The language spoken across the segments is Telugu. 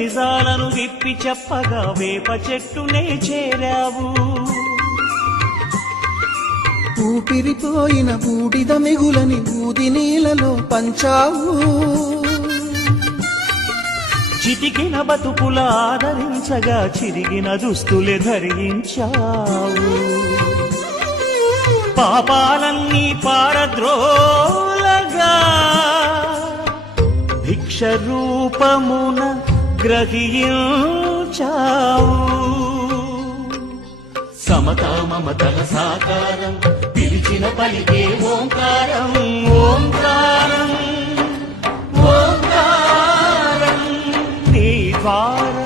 నిజాలను విప్పి చెప్పగా వేప చెట్టునే చేరావు. ఊపిరిపోయిన బూడిద మిగులని బూది నీళ్ళలో పంచావు. చితికిన బతుకుల ఆదరించగా చిరిగిన దుస్తులే ధరించావు. పాపాలన్నీ పారద్రోలగా భిక్ష రూపమున గ్రహించావు. సమతా మమతల సాకారం పిలిచిన పలికే ఓంకారం, ఓంకారం, ఓంకారం నీ ద్వారం.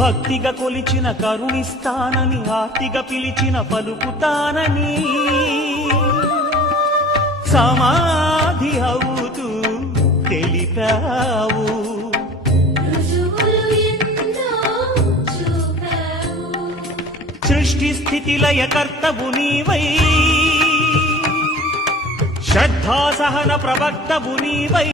భక్తిగా కొలిచిన కరుణిస్తానని, ఆర్తిగా పిలిచిన పలుకుతానని, సమాధి అవుతూ తెలిపావు. సృష్టి స్థితి లయ కర్తవు నీవై, శ్రద్ధా సహన ప్రవక్తవు నీవై.